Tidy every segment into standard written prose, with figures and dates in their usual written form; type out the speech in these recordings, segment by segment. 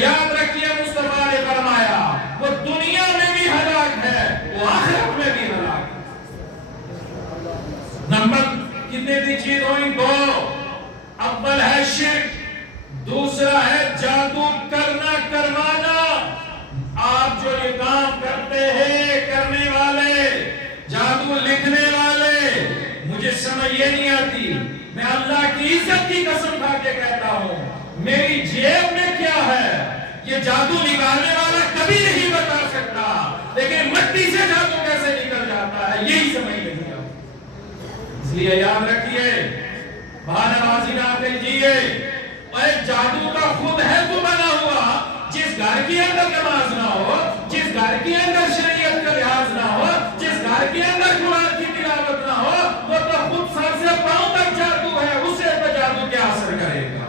یاد رکھیے مصطفیٰ نے فرمایا وہ دنیا میں بھی ہلاک ہے، وہ آخرت میں بھی ہلاک ہے۔ نمبر کتنے دی چیز ہوئی؟ دو۔ اول ہے شرک، دوسرا ہے جادو کرنا کروانا۔ آپ جو یہ کام کرتے ہیں کرنے والے، جادو لکھنے والے، مجھے سمجھ یہ نہیں آتی، میں اللہ کی عزت کی قسم کھا کے کہتا ہوں میری جیب میں کیا ہے یہ جادو نکالنے والا کبھی نہیں بتا سکتا، لیکن مٹی سے جادو کیسے نکل جاتا ہے یہی سمجھ نہیں آتی۔ اس لیے یاد رکھیے، بہانبازی نہ کیجیے، اور جادو کا خود ہے تو بنا ہوا، جس گھر کے اندر نماز نہ ہو، جس گھر کے اندر شریعت کا لحاظ نہ ہو، جس گھر کے اندر قرآن کی تلاوت نہ ہو، وہ تو خود سر سے پاؤں تک جادو ہے، اسے تو جادو کیا اثر کرے گا؟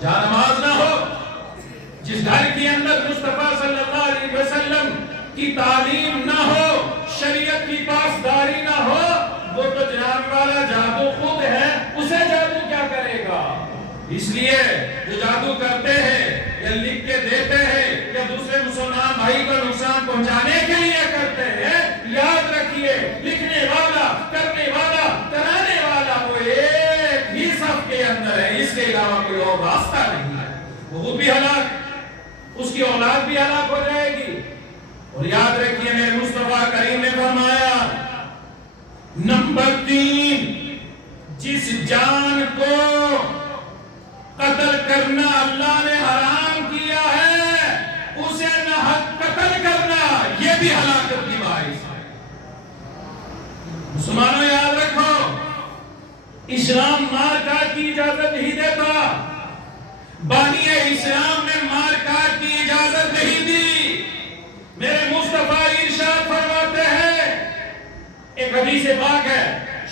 جہاں نماز نہ ہو، جس گھر کے اندر مصطفیٰ صلی اللہ علیہ وسلم کی تعلیم نہ ہو، شریعت کی پاسداری نہ ہو، وہ تو جناب والا جادو خود ہے، اسے جادو کیا کرے گا؟ اس لیے جو جادو کرتے ہیں یا لکھ کے دیتے ہیں یا دوسرے مسلمان بھائی کو نقصان پہنچانے کے لیے کرتے ہیں، یاد رکھیے لکھنے والا، کرنے والا، کرانے والا وہ ایک ہی صف کے اندر ہے، اس کے علاوہ کوئی اور راستہ نہیں ہے، وہ بھی ہلاک، اس کی اولاد بھی ہلاک ہو جائے گی۔ اور یاد رکھیے میرے مصطفیٰ کریم نے فرمایا نمبر 3، جس جان کو قتل کرنا اللہ نے حرام کیا ہے اسے ناحق قتل کرنا یہ بھی ہلاکت کی باعث ہے۔ مسلمانوں یاد رکھو، اسلام مار کاٹ کی اجازت نہیں دیتا، بانی اسلام نے مار کاٹ کی اجازت نہیں دی۔ میرے مصطفیٰ ارشاد فرماتے ہیں، ایک حدیث پاک ہے،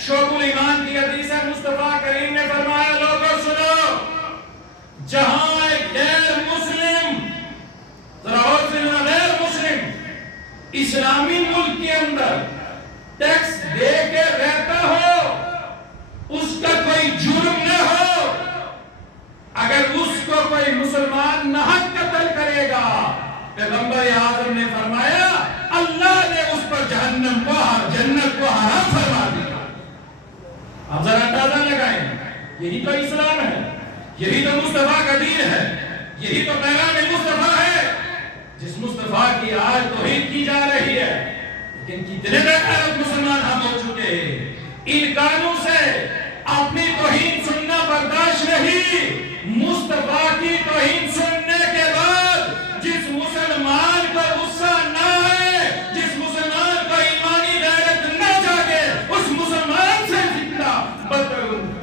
شعب الایمان کی حدیث ہے، مصطفیٰ کریم نے فرمایا لوگوں سنو، جہاں ایک غیر مسلم، ذرا اور سننا، غیر مسلم اسلامی ملک کے اندر ٹیکس دے کے رہتا ہو، اس کا کوئی جرم نہ ہو، اگر اس کو کوئی مسلمان ناحق قتل کرے گا، پیغمبر اعظم نے فرمایا اللہ نے اس پر جہنم کو جنت کو حرام فرما دیا۔ آپ ذرا اندازہ لگائیں، یہی تو اسلام ہے، یہی تو مصطفیٰ کا دین ہے، یہی تو پیغام مصطفیٰ ہے، جس مصطفیٰ کی آج توحید کی جا رہی ہے، لیکن کتنے بے مسلمان ہم ہو چکے ہیں، ان قانون سے اپنی توہین سننا برداشت نہیں، مصطفیٰ کی توہین سننے کے بعد جس مسلمان کو غصہ نہ آئے، جس مسلمان کو ایمانی غیرت نہ جاگے، اس مسلمان سے جتنا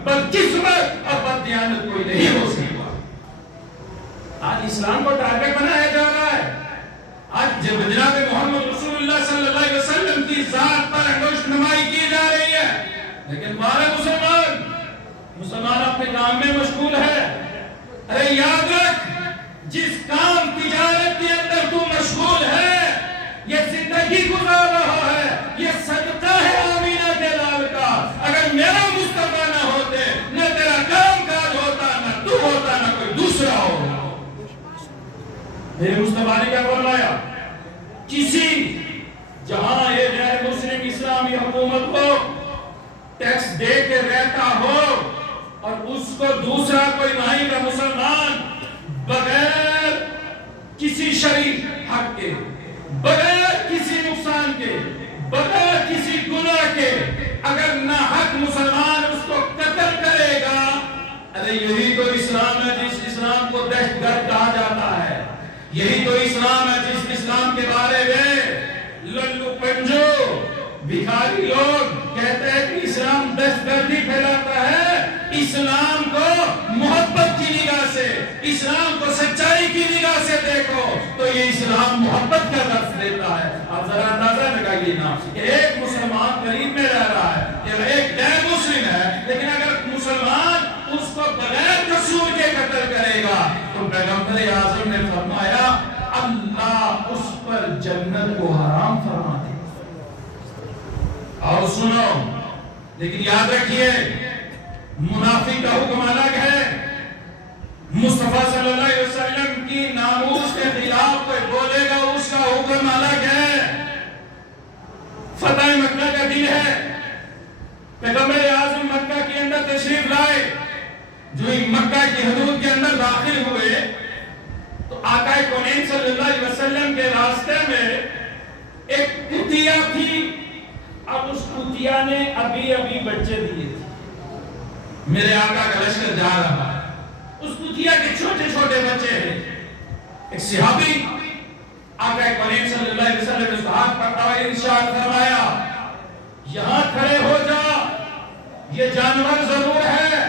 بدقسمت اور بددیانت کوئی نہیں ہو سکتا۔ آج اسلام کو ٹارگٹ بنایا جا رہا ہے، آج جناب محمد رسول اللہ صلی اللہ علیہ وسلم کی ذات پر انگشت نمائی کی جا رہی ہے، لیکن ہمارے مسلمان اپنے کام میں مشغول ہے۔ ارے یاد رکھ، جس کام تجارت کے اندر تو مشغول ہے، یہ زندگی گزار رہا ہے، یہ صدقہ ہے آمینہ کے لال کا، اگر میرا مصطفیٰ نہ ہوتے، نہ تیرا کام کاج ہوتا، نہ تو ہوتا، نہ کوئی دوسرا ہوتا۔ میرے مصطفیٰ نے کیا فرمایا؟ کسی جہاں یہ غیر مسلم اسلامی حکومت کو ٹیکس دے کے رہتا ہو اور اس کو دوسرا کوئی بھائی کا مسلمان بغیر کسی شرعی حق کے، بغیر کسی نقصان کے، بغیر کسی گناہ کے اگر ناحق مسلمان اس کو قتل کرے گا، ارے یہی تو اسلام ہے جس اسلام کو دہشت گرد کہا جاتا ہے، یہی تو اسلام ہے جس اسلام کے بارے میں للو پنجو بھکاری لوگ کہتے ہیں کہ اسلام دہشت گردی پھیلاتا ہے۔ اسلام کو محبت کی نگاہ سے، اسلام کو سچائی کی نگاہ سے دیکھو تو یہ اسلام محبت کا درس دیتا ہے۔ آپ ذرا اندازہ لگائیے نا کہ ایک مسلمان قریب میں رہ رہا ہے، یہ ایک غیر مسلم ہے، لیکن اگر مسلمان اس کو بغیر قصور کے قتل کرے گا تو پیغمبر اعظم نے فرمایا اللہ اس پر جنت کو حرام فرما دے۔ اور سنو، لیکن یاد رکھیے منافق کا حکم الگ ہے، مصطفیٰ صلی اللہ علیہ وسلم کی پیغمبر اعظم مکہ کے اندر تشریف لائے، جو ہی مکہ کی حدود کے اندر داخل ہوئے تو آقا کونین صلی اللہ علیہ وسلم کے راستے میں ایک کتیا تھی. اب اس کتیا نے ابھی بچے دیے تھے. میرے آقا کا لشکر جا رہا ہے، اس کتیا کے چھوٹے چھوٹے بچے ہیں. ایک صحابی آقا کونین صلی اللہ علیہ وسلم نے اس کو ہاتھ پکڑا اور ارشاد فرمایا یہاں کھڑے ہو جا، یہ جانور ضرور ہے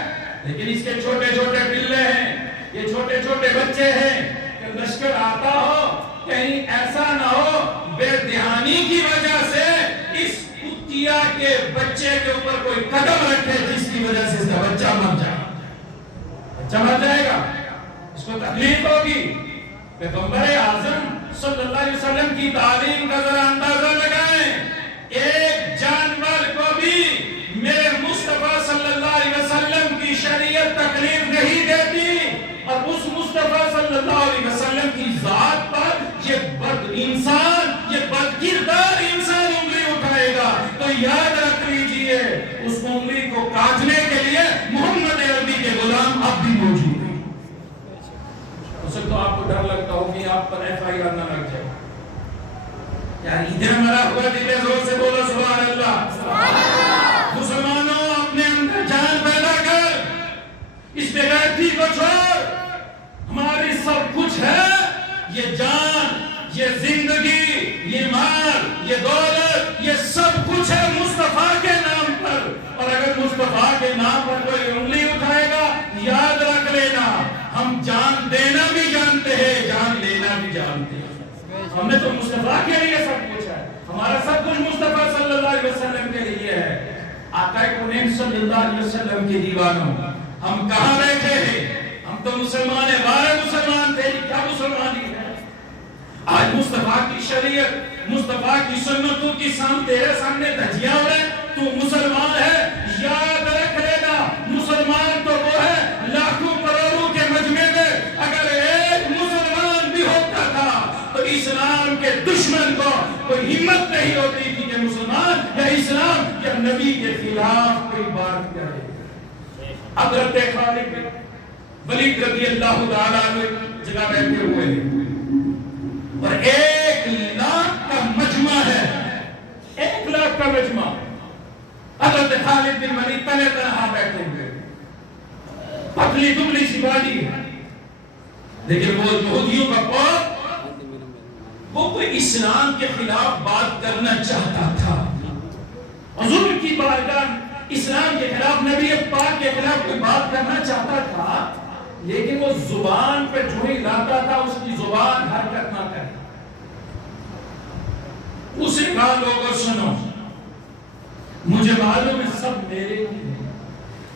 لیکن اس کے چھوٹے چھوٹے پلے ہیں، یہ چھوٹے چھوٹے بچے ہیں. کہ لشکر آتا ہو کہیں ایسا نہ ہو بے دھیانی کی وجہ سے اس کتیا کے بچے کے اوپر کوئی قدم رکھے جس کی وجہ سے اس کا بچہ مر جائے. بچہ مر جائے گا، اس کو تکلیف ہوگی. پیغمبر اعظم صلی اللہ علیہ وسلم کی تعلیم کا ذرا اندازہ لگائیں. ایک جانور کو بھی میرے مصطفیٰ صلی اللہ علیہ وسلم کی شریعت تکلیف نہیں دیتی، اور اس مصطفیٰ صلی اللہ علیہ وسلم کی ذات پر یہ بد انسان، یہ بد کردار انسان انگلی اٹھائے گا تو یاد رکھ لیجئے اس انگلی کو کاٹنے کے لیے محمد عربی کے غلام اب بھی موجود ہیں. اسے تو آپ کو ڈر لگتا ہو کہ آپ پر ایف آئی آر نہ لگ جائے. یار ادھر مرا ہوا دل زور سے بولو سبحان اللہ. مسلمانوں اپنے اندر جان پیدا کر، اس بغیرتی کو چھوڑ. ہماری سب کچھ ہے، یہ جان، یہ زندگی، یہ مال، یہ دولت، یہ سب کچھ ہے مصطفیٰ کے نام پر. اور اگر مصطفیٰ کے نام پر کوئی انگلی اٹھائے گا یاد رکھ لینا ہم جان دینا بھی جانتے ہیں، جان لینا بھی جانتے ہیں. ہم نے تو مصطفیٰ کے لیے سب کچھ ہے، ہمارا سب کچھ مصطفیٰ صلی اللہ علیہ وسلم کے لیے ہے. آقا کونین صلی اللہ علیہ وسلم کے دیوانوں، ہم کہاں بیٹھے ہیں؟ ہم تو مسلمان ہیں، بارے مسلمان تھے، کیا مسلمانی ہے؟ آج مصطفیٰ کی شریعت، مصطفیٰ کی سنتوں کی تیرے سامنے دھجیاں اڑے، تو مسلمان ہے. یاد رکھ لینا مسلمان تو وہ ہے لاکھوں کروڑوں کے مجمع میں اگر ایک مسلمان بھی ہوتا تھا تو اسلام کے دشمن کو کوئی ہمت نہیں ہوتی تھی کہ مسلمان یا اسلام یا نبی کے خلاف کوئی بات کرے. حضرت خالد بن ولید رضی اللہ تعالیٰ عنہ جگہ بیٹھے ہوئے ہیں اور 1,00,000 کا مجمع ہے، 1,00,000 کا مجمع. حضرت خالد بن ولید تنہا تنہا بیٹھے ہوئے، پتلی دبلی سی باڈی ہے، لیکن وہ یہودیوں کا قوم، وہ کوئی اسلام کے خلاف بات کرنا چاہتا تھا. حضور کی بارگاہ اسلام کے خلاف، نبی پاک کے خلاف کوئی بات کرنا چاہتا تھا، لیکن وہ زبان پہ جو ہی لاتا تھا اس کی زبان حرکت نہ کرے. اسے کہا لوگوں سنو، مجھے معلوم ہے سب میرے لیے،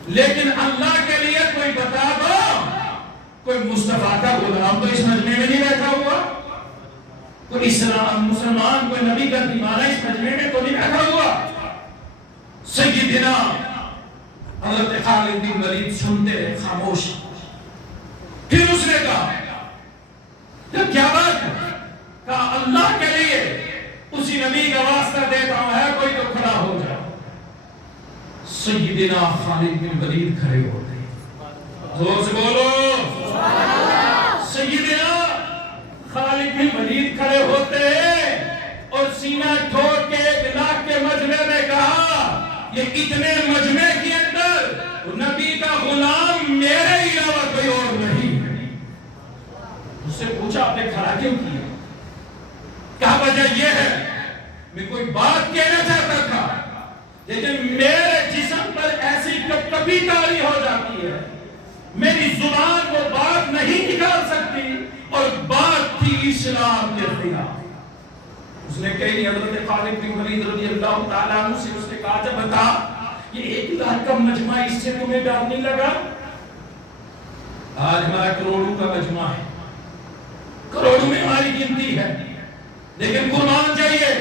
لیکن اللہ کے لیے کوئی بتا دو، کوئی مصطفیٰ کا غلام تو اس مجمع میں نہیں بیٹھا ہوا، کوئی اسلام مسلمان کوئی نبی کا دیوانہ اس مجمع میں تو نہیں بیٹھا ہوا. سیدنا حضرت خالد بن ولید سنتے رہے خاموش. پھر اس نے کہا کیا بات ہے؟ کہا اللہ کے لیے اسی نبی کا واسطہ دیتا ہوں، ہے کوئی تو کھڑا ہو جائے. سیدنا خالد بن ولید کھڑے ہو گئے. زور سے بولو سیدنا خالد بن ولید کھڑے ہوتے ہیں اور سینہ ٹھوک کے 1,00,000 کے مجمع میں کہا یہ اتنے مجمع کے اندر نبی کا غلام میرے علاوہ کوئی اور نہیں. اس سے پوچھا آپ نے کھڑا کیوں کیا؟ کہا وجہ یہ ہے میں کوئی بات کہنا چاہتا تھا لیکن میرے جسم پر ایسی کپکپی طاری ہو جاتی ہے، میری زبان وہ بات نہیں نکال سکتی، اور بات تھی اسلام کے خلاف. اس نے کہی حضرت خالد بن ولید رضی اللہ تعالیٰ عنہ سے اس نے کہا جب بتا یہ 1,00,000 کا مجمع اس سے تمہیں ڈر نہیں لگا؟ آج ہمارا کروڑوں کا مجمع ہے، کروڑوں میں ہماری گنتی ہے، لیکن قربان جائیے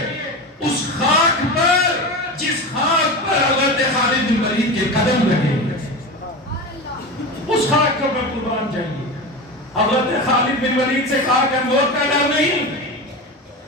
اس خاک پر جس خاک پر حضرت خالد بن ولید کے قدم لگے، اس خاک پر قربان جائیے. حضرت خالد بن ولید سے خاک موت کا ڈر نہیں،